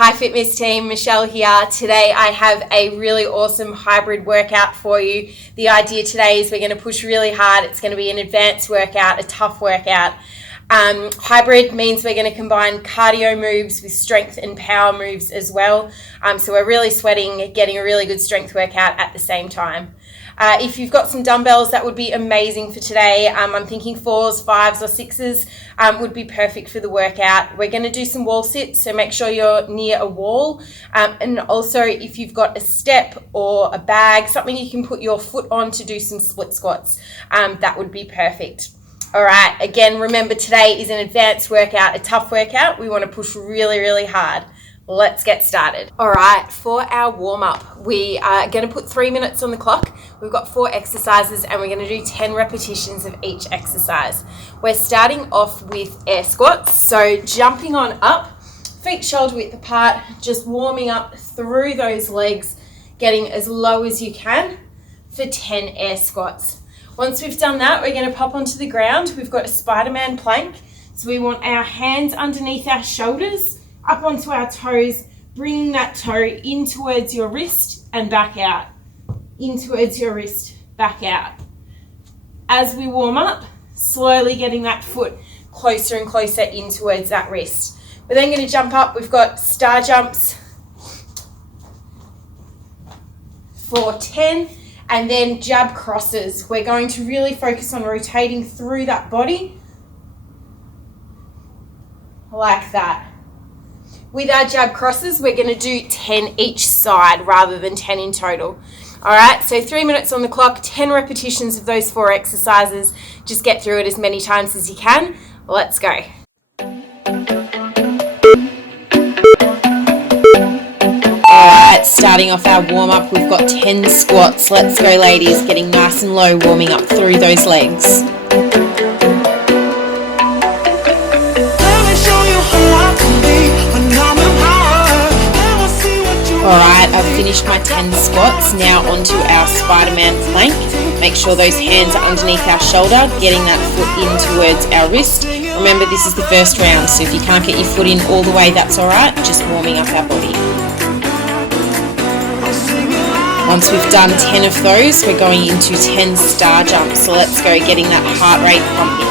Hi Fitness team, Michelle here. Today I have a really awesome hybrid workout for you. The idea today is we're going to push really hard. It's going to be an advanced workout, a tough workout. Hybrid means we're going to combine cardio moves with strength and power moves as well. So we're really sweating, getting a really good strength workout at the same time. If you've got some dumbbells, that would be amazing for today. I'm thinking 4s, 5s or 6s would be perfect for the workout. We're going to do some wall sits, so make sure you're near a wall. And also if you've got a step or a bag, something you can put your foot on to do some split squats, that would be perfect. All right, again, remember today is an advanced workout, a tough workout. We want to push really, really hard. Let's get started. All right, for our warm-up, we are going to put 3 minutes on the clock. We've got 4 exercises and we're going to do 10 repetitions of each exercise. We're starting off with air squats. So jumping on up, feet shoulder width apart, just warming up through those legs, getting as low as you can for 10 air squats. Once we've done that, we're going to pop onto the ground. We've got a Spider-Man plank. So we want our hands underneath our shoulders, up onto our toes, bringing that toe in towards your wrist and back out. In towards your wrist, back out. As we warm up, slowly getting that foot closer and closer in towards that wrist. We're then going to jump up. We've got star jumps for 10 and then jab crosses. We're going to really focus on rotating through that body like that. With our jab crosses, we're going to do 10 each side rather than 10 in total. All right, so 3 minutes on the clock, 10 repetitions of those 4 exercises. Just get through it as many times as you can. Let's go. All right, starting off our warm-up, we've got 10 squats. Let's go, ladies, getting nice and low, warming up through those legs. Alright, I've finished my 10 squats. Now onto our Spider-Man plank. Make sure those hands are underneath our shoulder, getting that foot in towards our wrist. Remember, this is the first round, so if you can't get your foot in all the way, that's alright, just warming up our body. Once we've done 10 of those, we're going into 10 star jumps. So let's go, getting that heart rate pumping.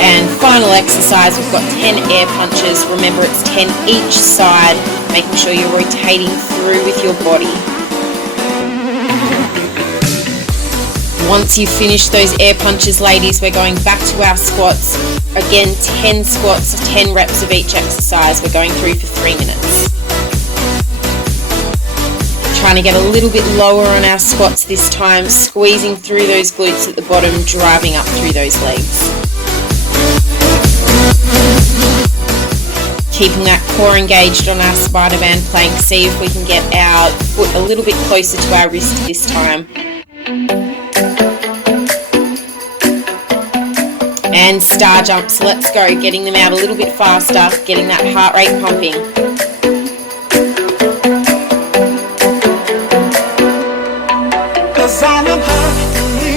And final exercise, we've got 10 air punches. Remember, it's 10 each side, making sure you're rotating through with your body. Once you've finished those air punches, ladies, we're going back to our squats. Again, 10 squats, 10 reps of each exercise. We're going through for 3 minutes. Trying to get a little bit lower on our squats this time, squeezing through those glutes at the bottom, driving up through those legs. Keeping that core engaged on our Spider-Man plank. See if we can get our foot a little bit closer to our wrist this time. And star jumps, let's go, getting them out a little bit faster, getting that heart rate pumping.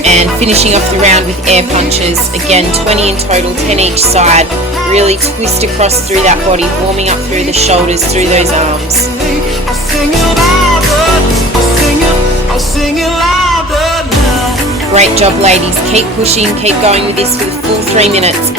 And finishing off the round with air punches. Again, 20 in total, 10 each side. Really twist across through that body, warming up through the shoulders, through those arms. Great job, ladies. Keep pushing, keep going with this for the full 3 minutes.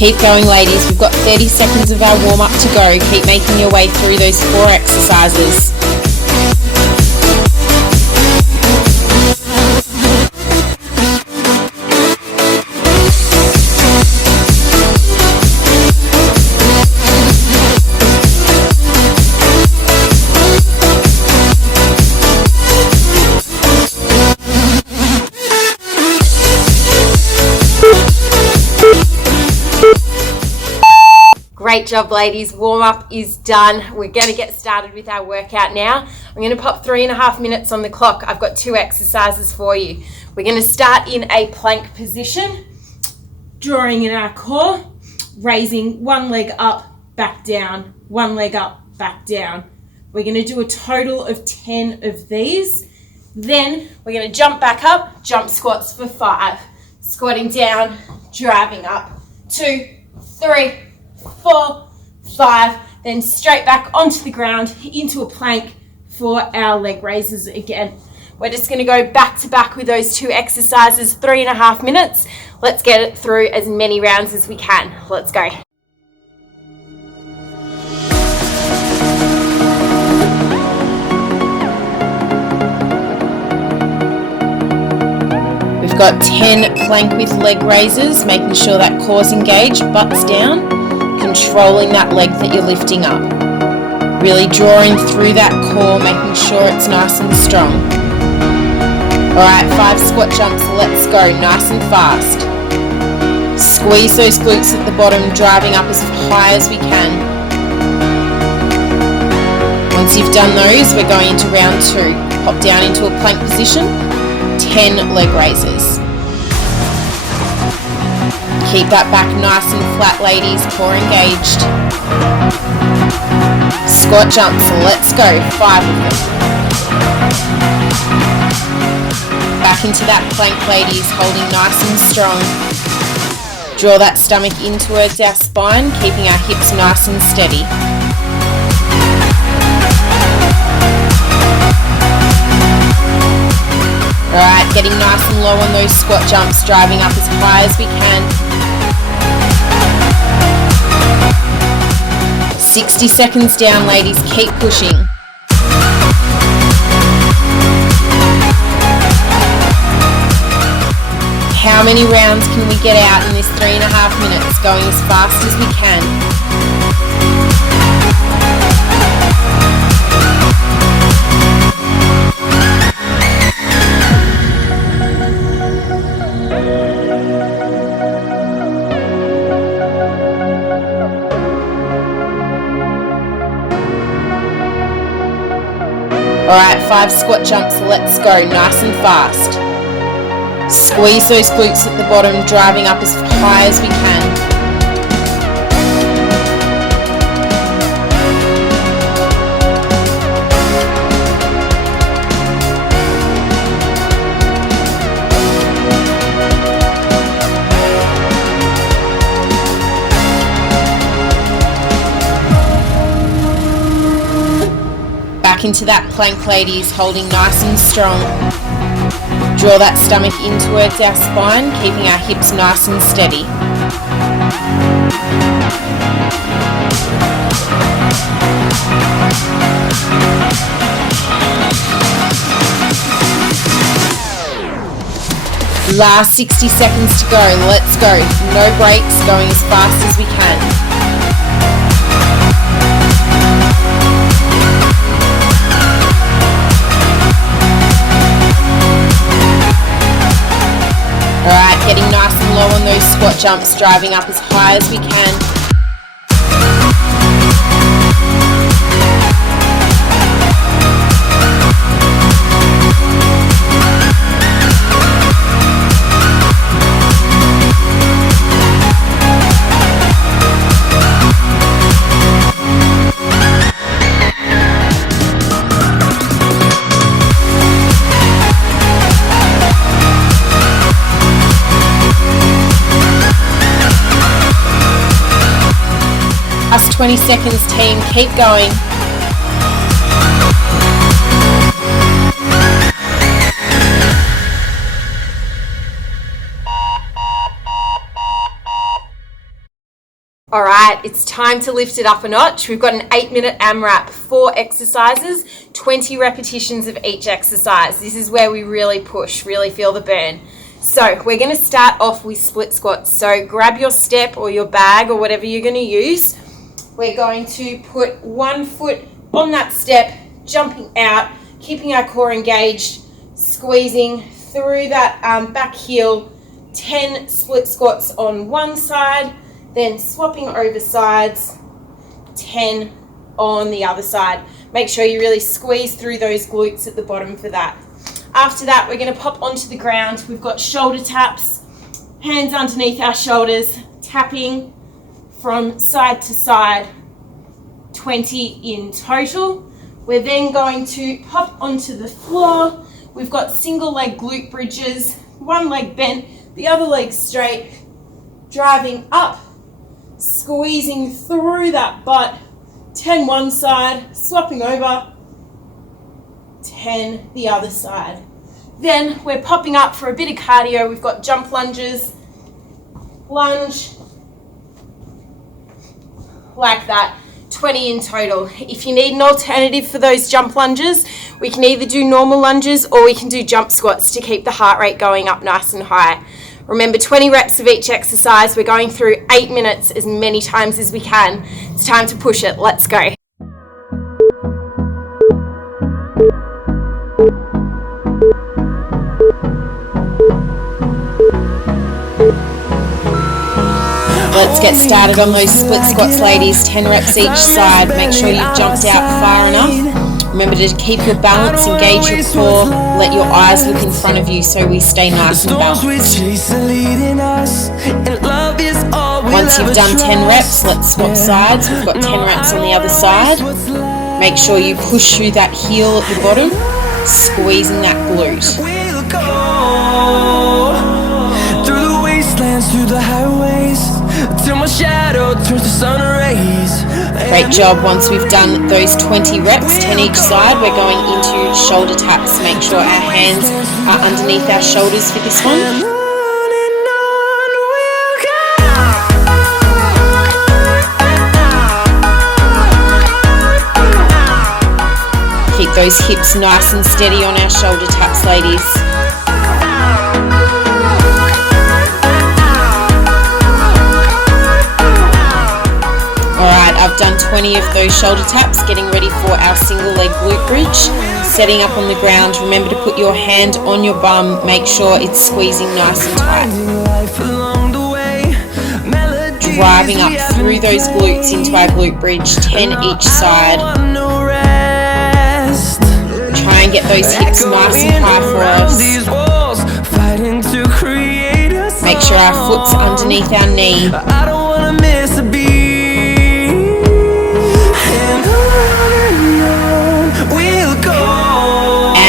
Keep going, ladies. We've got 30 seconds of our warm-up to go. Keep making your way through those 4 exercises. Great job, ladies. Warm up is done. We're going to get started with our workout now. I'm going to pop 3.5 minutes on the clock. I've got 2 exercises for you. We're going to start in a plank position, drawing in our core, raising one leg up, back down, one leg up, back down. We're going to do a total of 10 of these. Then we're going to jump back up, jump squats for 5. Squatting down, driving up. 2, 3, 4, 5. Then straight back onto the ground into a plank for our leg raises again. We're just going to go back to back with those 2 exercises, 3.5 minutes. Let's get it through as many rounds as we can. Let's go. We've got 10 plank with leg raises, making sure that core's engaged, butt's down, controlling that leg that you're lifting up. Really drawing through that core, making sure it's nice and strong. Alright, 5 squat jumps, let's go, nice and fast. Squeeze those glutes at the bottom, driving up as high as we can. Once you've done those, we're going into round 2. Pop down into a plank position, 10 leg raises. Keep that back nice and flat, ladies, core engaged. Squat jumps, let's go, 5 of them. Back into that plank, ladies, holding nice and strong. Draw that stomach in towards our spine, keeping our hips nice and steady. Alright, getting nice and low on those squat jumps, driving up as high as we can. 60 seconds down, ladies, keep pushing. How many rounds can we get out in this 3.5 minutes, going as fast as we can? Alright, 5 squat jumps, let's go, nice and fast. Squeeze those glutes at the bottom, driving up as high as we can. Back into that plank, ladies, holding nice and strong. Draw that stomach in towards our spine, keeping our hips nice and steady. Last 60 seconds to go, let's go. No breaks, going as fast as we can. Alright, getting nice and low on those squat jumps, driving up as high as we can. Last 20 seconds, team, keep going. All right, it's time to lift it up a notch. We've got an 8-minute AMRAP, 4 exercises, 20 repetitions of each exercise. This is where we really push, really feel the burn. So we're going to start off with split squats. So grab your step or your bag or whatever you're going to use. We're going to put one foot on that step, jumping out, keeping our core engaged, squeezing through that back heel, 10 split squats on one side, then swapping over sides, 10 on the other side. Make sure you really squeeze through those glutes at the bottom for that. After that, we're going to pop onto the ground. We've got shoulder taps, hands underneath our shoulders, tapping from side to side, 20 in total. We're then going to pop onto the floor. We've got single leg glute bridges, one leg bent, the other leg straight, driving up, squeezing through that butt, 10 one side, swapping over, 10 the other side. Then we're popping up for a bit of cardio. We've got jump lunges, lunge, like that, 20 in total. If you need an alternative for those jump lunges, we can either do normal lunges or we can do jump squats to keep the heart rate going up nice and high. Remember, 20 reps of each exercise. We're going through 8 minutes as many times as we can. It's time to push it. Let's go. Let's get started on those split squats, ladies. 10 reps each side. Make sure you've jumped out far enough. Remember to keep your balance, engage your core, let your eyes look in front of you so we stay nice and balanced. Once you've done 10 reps, let's swap sides. We've got 10 reps on the other side. Make sure you push through that heel at the bottom, squeezing that glute. Through the wastelands, through the highways, till my shadow turns to sun rays. Great job. Once we've done those 20 reps, 10 each side, we're going into shoulder taps. Make sure our hands are underneath our shoulders for this one. Keep those hips nice and steady on our shoulder taps, ladies. Alright, I've done 20 of those shoulder taps, getting ready for our single leg glute bridge. Setting up on the ground, remember to put your hand on your bum, make sure it's squeezing nice and tight. Driving up through those glutes into our glute bridge, 10 each side. Try and get those hips nice and high for us. Make sure our foot's underneath our knee.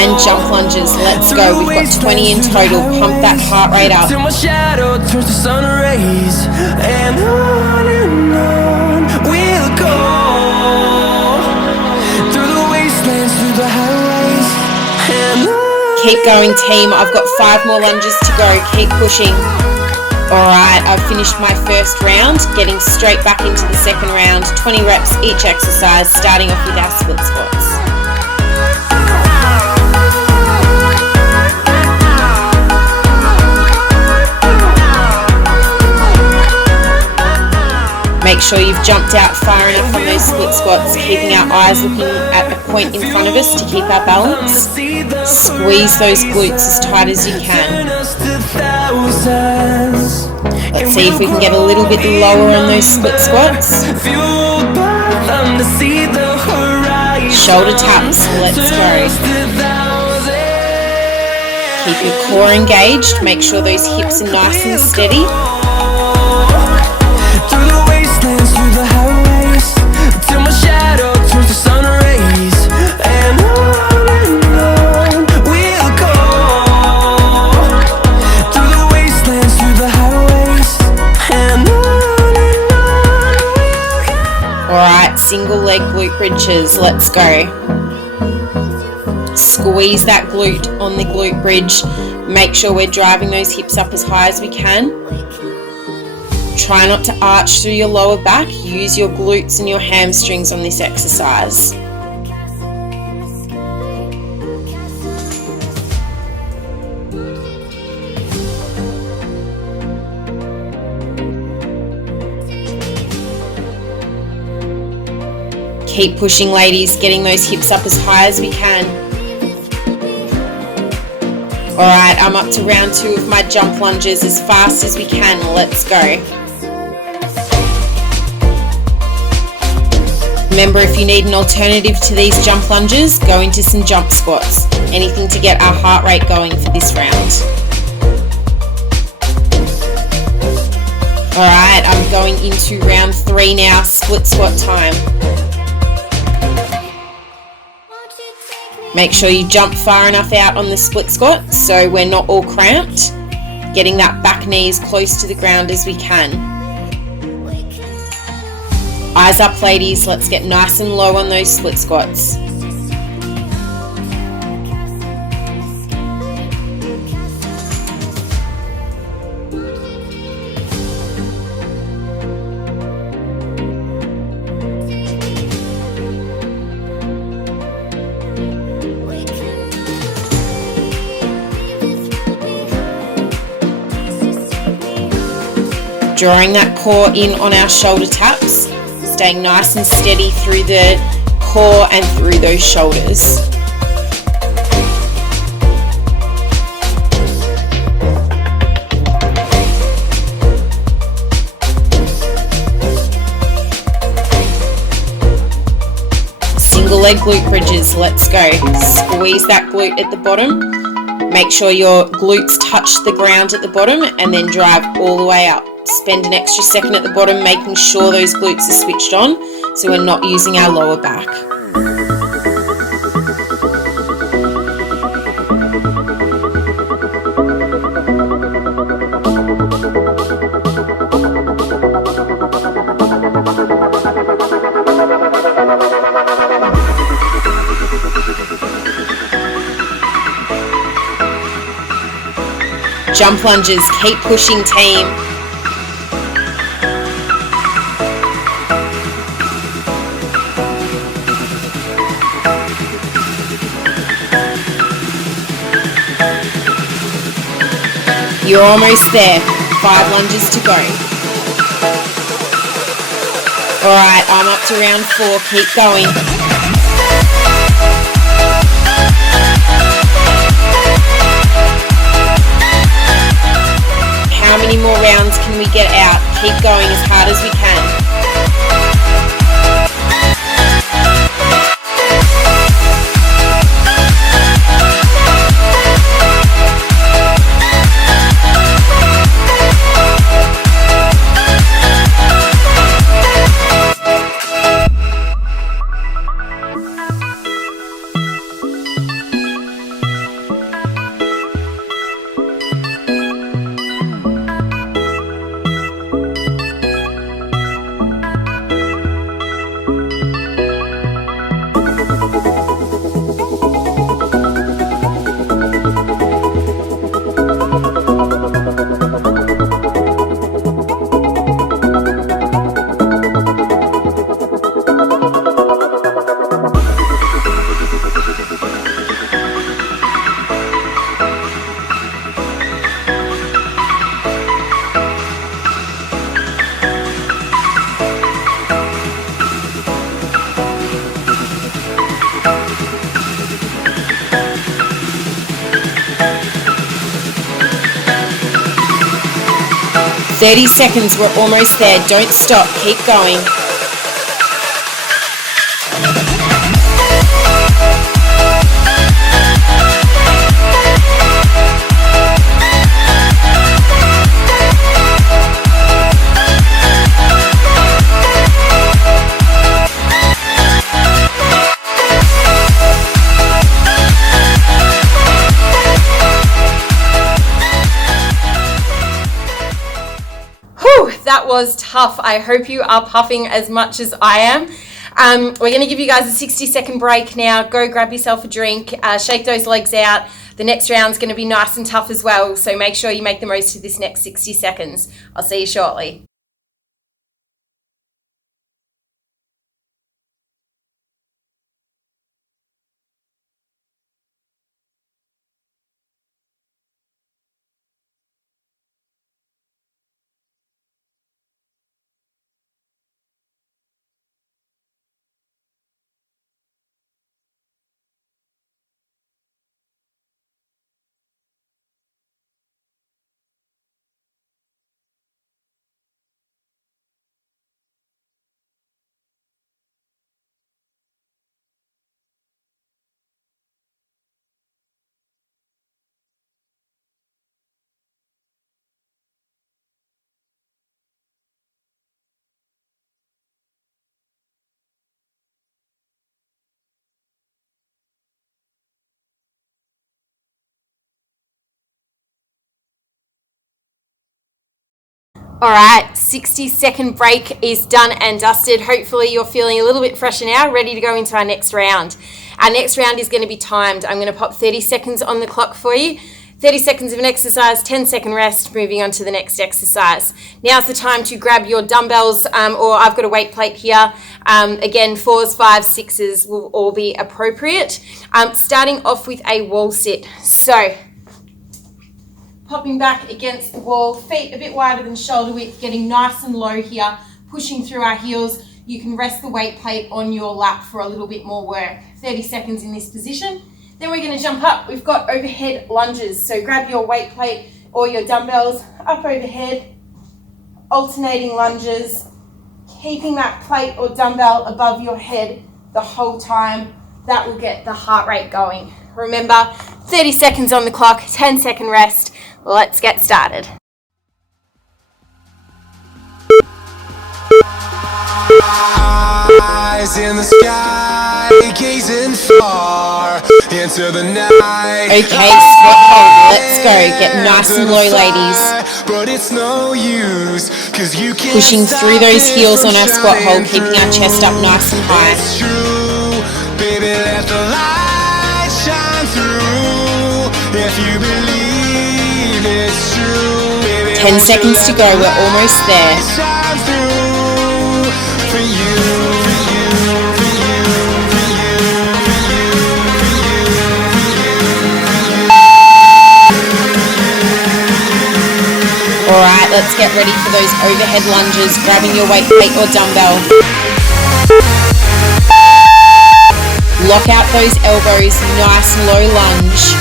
And jump lunges, let's go. We've got 20 in total. Pump that heart rate up. Till my shadow turns to sun rays, and on we'll go. Through the wastelands, through the highways, and on. Keep going, team. I've got 5 more lunges to go. Keep pushing. Alright, I've finished my first round, getting straight back into the second round. 20 reps each exercise, starting off with our split squats. Make sure you've jumped out far enough on those split squats, keeping our eyes looking at the point in front of us to keep our balance. Squeeze those glutes as tight as you can. Let's see if we can get a little bit lower on those split squats. Shoulder taps, let's go. Keep your core engaged, make sure those hips are nice and steady. Through the highways, till my shadow turns to sun rays, and on we'll go. Through the wastelands, through the highways, and on we'll go. Alright, single leg glute bridges, let's go. Squeeze that glute on the glute bridge. Make sure we're driving those hips up as high as we can. Try not to arch through your lower back. Use your glutes and your hamstrings on this exercise. Keep pushing, ladies, getting those hips up as high as we can. Alright, I'm up to round 2 of my jump lunges as fast as we can. Let's go. Remember, if you need an alternative to these jump lunges, go into some jump squats. Anything to get our heart rate going for this round. Alright, I'm going into round 3 now, split squat time. Make sure you jump far enough out on the split squat so we're not all cramped. Getting that back knee as close to the ground as we can. Eyes up, ladies, let's get nice and low on those split squats. Drawing that core in on our shoulder taps, staying nice and steady through the core and through those shoulders. Single leg glute bridges, let's go. Squeeze that glute at the bottom. Make sure your glutes touch the ground at the bottom and then drive all the way up. Spend an extra second at the bottom making sure those glutes are switched on so we're not using our lower back. Jump lunges, keep pushing, team. You're almost there. 5 lunges to go. Alright, I'm up to round 4. Keep going. How many more rounds can we get out? Keep going as hard as we can. "30 seconds, we're almost there. Don't stop, keep going." That was tough. I hope you are puffing as much as I am. We're going to give you guys a 60-second break now. Go grab yourself a drink, shake those legs out. The next round's going to be nice and tough as well, so make sure you make the most of this next 60 seconds. I'll see you shortly. All right, 60-second break is done and dusted. Hopefully you're feeling a little bit fresher now, ready to go into our next round. Our next round is going to be timed. I'm going to pop 30 seconds on the clock for you. 30 seconds of an exercise, 10-second rest, moving on to the next exercise. Now's the time to grab your dumbbells, or I've got a weight plate here. Again, 4s, 5s, 6s will all be appropriate. Starting off with a wall sit. So, popping back against the wall, feet a bit wider than shoulder width, getting nice and low here, pushing through our heels. You can rest the weight plate on your lap for a little bit more work. 30 seconds in this position. Then we're going to jump up. We've got overhead lunges. So grab your weight plate or your dumbbells up overhead, alternating lunges, keeping that plate or dumbbell above your head the whole time. That will get the heart rate going. Remember, 30 seconds on the clock, 10-second rest. Let's get started. Eyes in the sky, gazing far into the night. Okay, squat hold. Let's go. Get nice and low, ladies. But it's no use, 'cause you can't Pushing through those heels on our squat hold, keeping our chest up nice and high. It's true, baby, let the light shine through. If you believe it's true, baby, 10 seconds to go. We're almost there. shine through for you. Alright, let's get ready for those overhead lunges, grabbing your weight plate or dumbbell. Lock out those elbows, nice low lunge.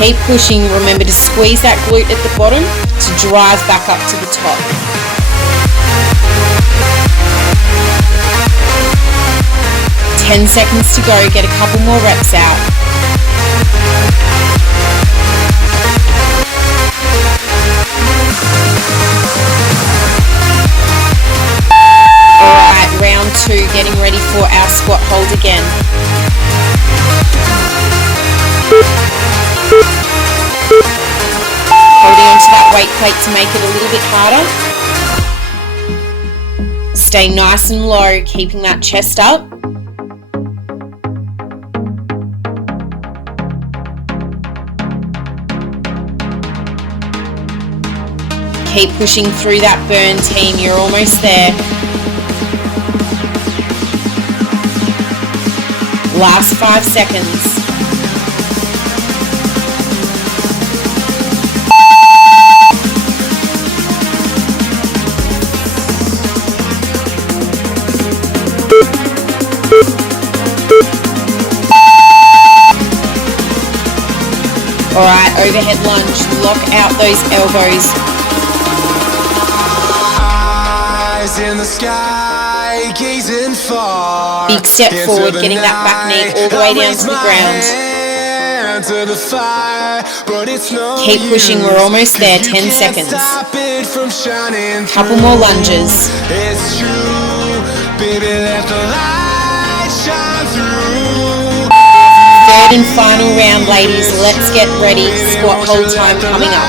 Keep pushing, remember to squeeze that glute at the bottom to drive back up to the top. Ten seconds to go, get a couple more reps out. Alright, round 2, getting ready for our squat hold again. Holding onto that weight plate to make it a little bit harder. Stay nice and low, keeping that chest up. Keep pushing through that burn, team. You're almost there. Last 5 seconds. Alright, overhead lunge. Lock out those elbows. Eyes in the sky, gazing far. Big step forward, getting that back knee all the way down to the ground. Keep pushing, we're almost there, 10 seconds. Couple more lunges. It's true, baby, let the light shine through. Third and final round, ladies. Let's get ready. Squat hold time coming up.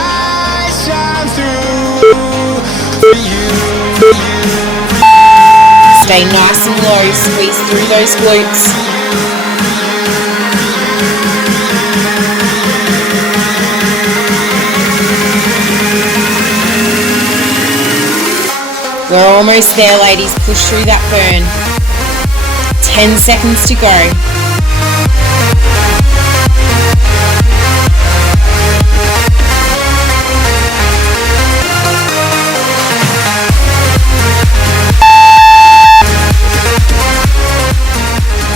Stay nice and low. Squeeze through those glutes. We're almost there, ladies. Push through that burn. 10 seconds to go.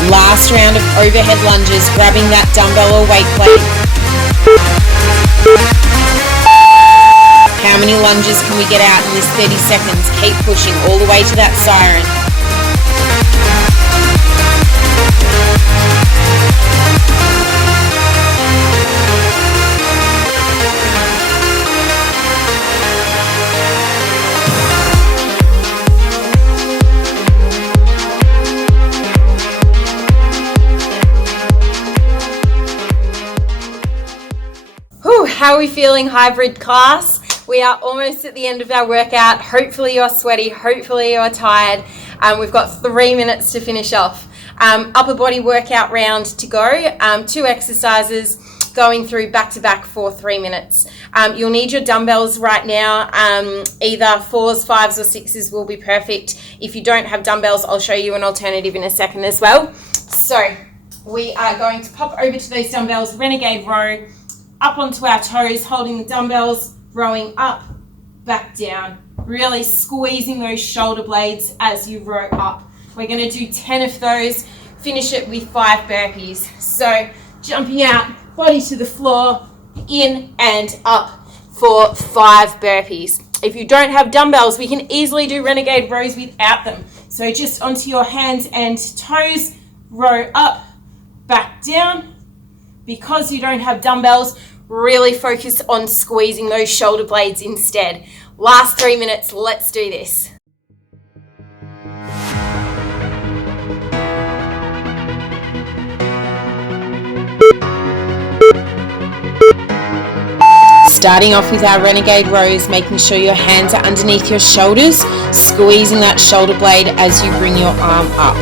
Last round of overhead lunges, grabbing that dumbbell or weight plate. How many lunges can we get out in this 30 seconds? Keep pushing all the way to that siren. Whew, How are we feeling, hybrid class? We are almost at the end of our workout. Hopefully you're sweaty, hopefully you're tired. We've got 3 minutes to finish off. Upper body workout round to go. 2 exercises going through back to back for 3 minutes. You'll need your dumbbells right now. Either 4s, 5s or 6s will be perfect. If you don't have dumbbells, I'll show you an alternative in a second as well. So we are going to pop over to those dumbbells, renegade row, up onto our toes, holding the dumbbells, rowing up, back down, really squeezing those shoulder blades as you row up. We're going to do 10 of those, finish it with 5 burpees. So jumping out, body to the floor, in and up for 5 burpees. If you don't have dumbbells, we can easily do renegade rows without them. So just onto your hands and toes, row up, back down. Because you don't have dumbbells, really focus on squeezing those shoulder blades instead. Last 3 minutes, let's do this. Starting off with our renegade rows, making sure your hands are underneath your shoulders, squeezing that shoulder blade as you bring your arm up.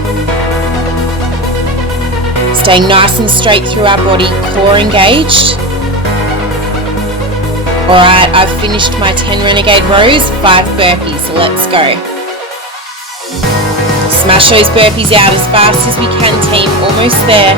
Staying nice and straight through our body, core engaged. Alright, I've finished my 10 renegade rows, 5 burpees, let's go. Smash those burpees out as fast as we can, team, almost there.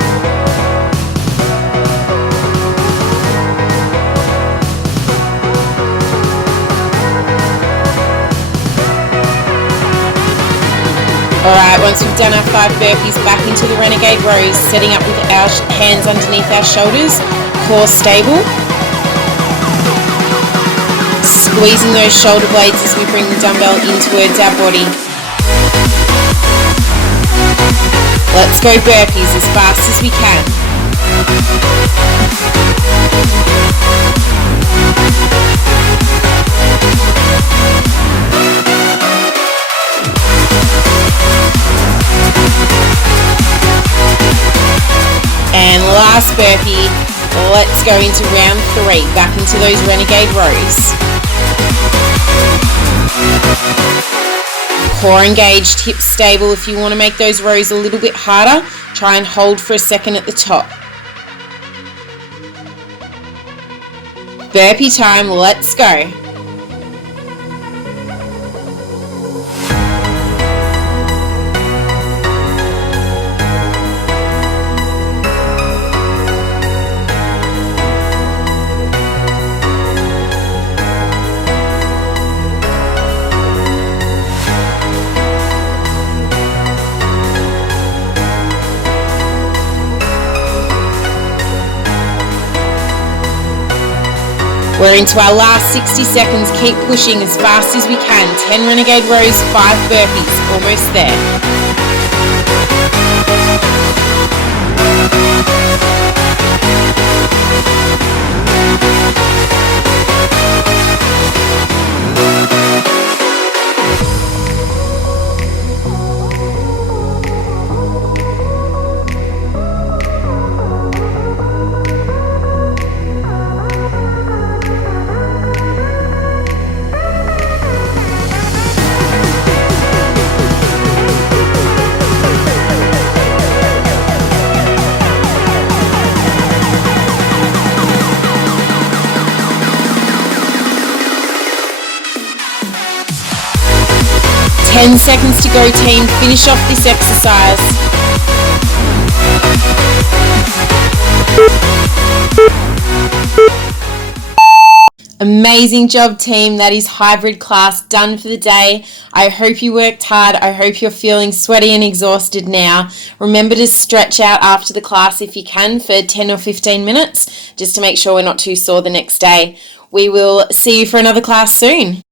Alright, once we've done our 5 burpees, back into the renegade rows, setting up with our hands underneath our shoulders, core stable. Squeezing those shoulder blades as we bring the dumbbell in towards our body. Let's go burpees as fast as we can. And last burpee, let's go into round 3, back into those renegade rows. Core engaged, hips stable. If you want to make those rows a little bit harder, try and hold for a second at the top. Burpee time, let's go. We're into our last 60 seconds. Keep pushing as fast as we can. 10 renegade rows, 5 burpees. Almost there. Ten seconds to go, team. Finish off this exercise. Amazing job, team. That is hybrid class done for the day. I hope you worked hard. I hope you're feeling sweaty and exhausted now. Remember to stretch out after the class if you can for 10 or 15 minutes, just to make sure we're not too sore the next day. We will see you for another class soon.